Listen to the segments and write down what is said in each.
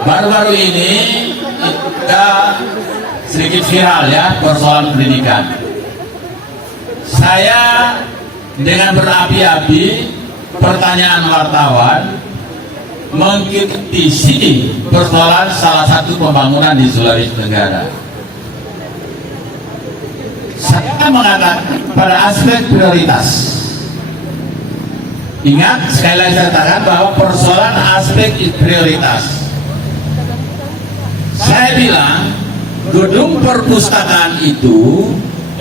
baru-baru ini kita sedikit viral ya persoalan pendidikan. Saya dengan berapi-api pertanyaan wartawan mengkritisi persoalan salah satu pembangunan di Sulawesi Tenggara. Saya mengatakan pada aspek prioritas. Ingat, sekali lagi saya katakan bahwa persoalan aspek prioritas. Saya bilang gedung perpustakaan itu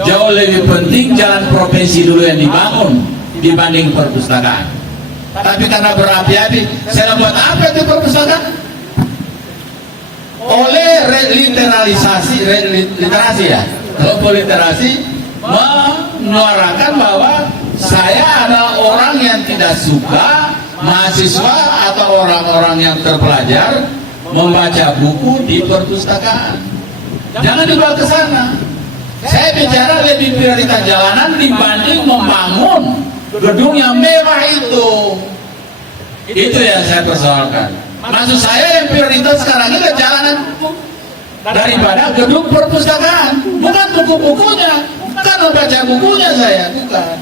jauh lebih penting jalan provinsi dulu yang dibangun dibanding perpustakaan. Tapi karena berapi-api, saya buat apa itu perpustakaan? Oleh literasi ya, kelompok literasi menyuarakan bahwa saya adalah orang yang tidak suka mahasiswa atau orang-orang yang terpelajar membaca buku di perpustakaan. Jangan dibawa ke sana. Saya bicara lebih prioritas jalanan dibanding membangun gedung yang mewah itu. Itu yang saya persoalkan. Maksud saya yang prioritas sekarang itu jalanan daripada gedung perpustakaan, bukan buku-bukunya, bukan membaca bukunya saya, bukan.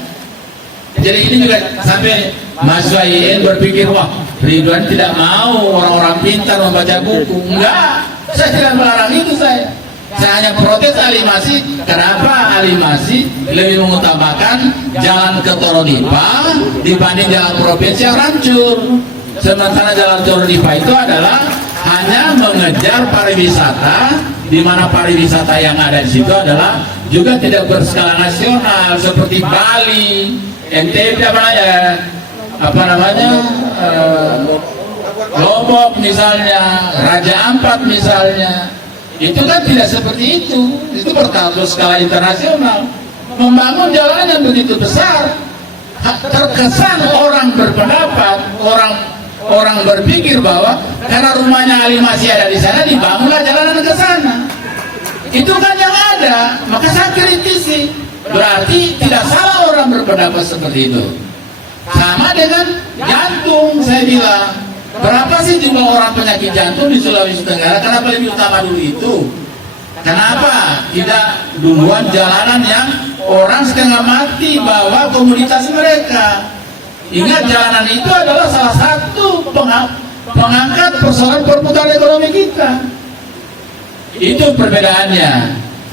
Jadi ini juga sampai mahasiswa IN berpikir, wah Ridwan tidak mau orang-orang pintar membaca buku. Enggak, saya tidak melarang itu saya hanya protes Alimasi. Kenapa Alimasi lebih mengutamakan jalan ke Toronipa dibanding jalan provinsi yang hancur? Sementara jalan Toronipa itu adalah hanya mengejar pariwisata, di mana pariwisata yang ada di situ adalah juga tidak berskala nasional seperti Bali, NTB apa namanya, Lombok misalnya, Raja Ampat misalnya. Itu kan tidak seperti itu berskala internasional. Membangun jalan yang begitu besar, terkesan orang berpendapat, orang berpikir bahwa karena rumahnya Alimasi ada di sana, dibangunlah jalanan ke sana. Itu kan yang ada, maka saya kritisi. Berarti tidak salah orang berpendapat seperti itu. Sama dengan jantung, saya bilang. Berapa sih jumlah orang penyakit jantung di Sulawesi Tenggara? Kenapa lebih utama dulu itu? Kenapa tidak duluan jalanan yang orang setengah mati bawa komunitas mereka? Ingat, jalanan itu adalah salah satu pengangkat persoalan perputaran ekonomi kita. Itu perbedaannya.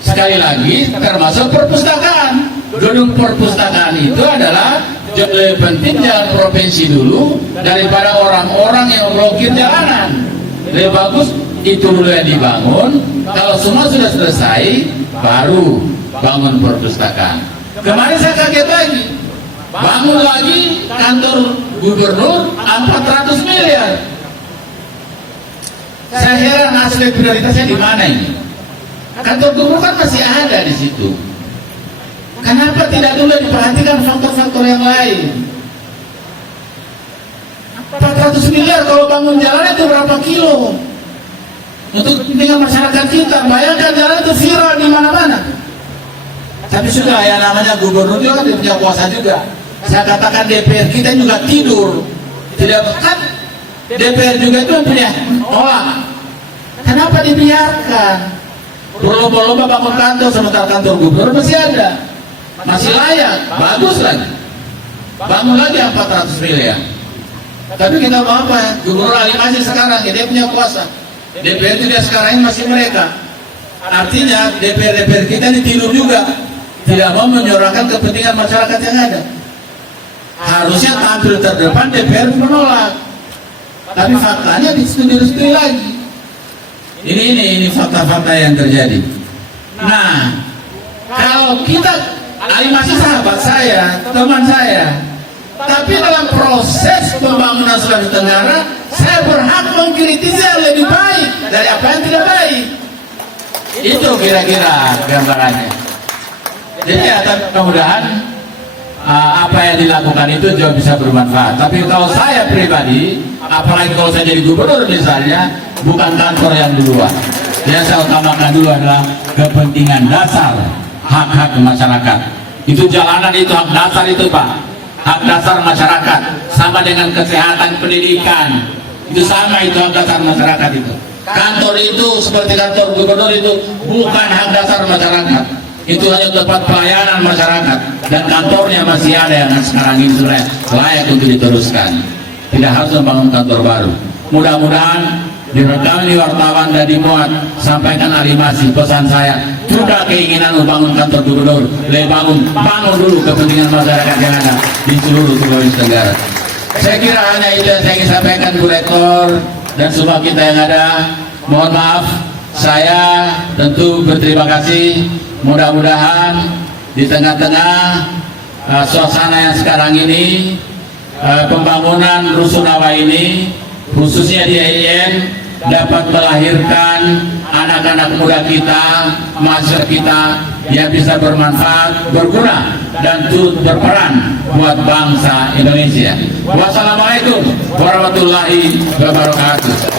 Sekali lagi, termasuk perpustakaan. Gedung perpustakaan itu adalah jauh lebih penting jalan provinsi dulu daripada orang-orang yang blokir jalanan. Lebih bagus itu dulu yang dibangun. Kalau semua sudah selesai, baru bangun perpustakaan. Kemarin saya kaget lagi, bangun lagi kantor gubernur 400 miliar. Saya heran aspek prioritasnya di mana ini? Kantor gubernur kan masih ada di situ. Kenapa tidak dulu diperhatikan faktor-faktor yang lain? 400 miliar kalau bangun jalan itu berapa kilo? Untuk kepentingan masyarakat kita, bayangkan jalan itu viral di mana-mana. Tapi sudah, ya namanya gubernur juga kan dia punya kuasa juga. Saya katakan DPR kita juga tidur. Tidak, kan DPR juga itu punya nolak. Kenapa dibiarkan? Berlomba-lomba bangun kantor, sementara kantor gubernur masih ada, masih layak, bagus lagi. Bangun lagi 400 miliar. Tapi kita mau apa? Gubernur Alimasi sekarang dia punya kuasa. DPR itu dia sekarang ini masih mereka. Artinya DPR kita ini tidur juga, tidak mau menyuarakan kepentingan masyarakat yang ada. Harusnya tampil terdepan, DPR menolak. Tapi faktanya disetujui lagi. Ini fakta-fakta yang terjadi. Nah, kalau kita, Alimasi sahabat saya, teman saya, tapi dalam proses pembangunan Sulawesi Tenggara, saya berhak mengkritisi yang lebih baik dari apa yang tidak baik. Itu kira-kira gambarannya. Jadi ya, mudah-mudahan apa yang dilakukan itu juga bisa bermanfaat. Tapi kalau saya pribadi, apalagi kalau saya jadi gubernur misalnya, bukan kantor yang duluan. Yang saya utamakan dulu adalah kepentingan dasar, hak-hak masyarakat. Itu jalanan, itu hak dasar itu Pak. Hak dasar masyarakat, sama dengan kesehatan, pendidikan. Itu sama, itu hak dasar masyarakat itu. Kantor itu seperti kantor gubernur itu bukan hak dasar masyarakat. Itu hanya tempat pelayanan masyarakat, dan kantornya masih ada yang sekarang ini sudah layak untuk diteruskan. Tidak harus membangun kantor baru. Mudah-mudahan direkam di wartawan dan dimuat, sampaikan alimasi pesan saya. Sudah keinginan membangun kantor gubernur, bangun dulu kepentingan masyarakat yang ada di seluruh Sulawesi Tenggara. Saya kira hanya itu yang saya ingin sampaikan, Bu Rektor dan semua kita yang ada. Mohon maaf, saya tentu berterima kasih. Mudah-mudahan di tengah-tengah suasana yang sekarang ini, pembangunan Rusunawa ini, khususnya di IAIN, dapat melahirkan anak-anak muda kita, mahasiswa kita yang bisa bermanfaat, berguna, dan turut berperan buat bangsa Indonesia. Wassalamualaikum warahmatullahi wabarakatuh.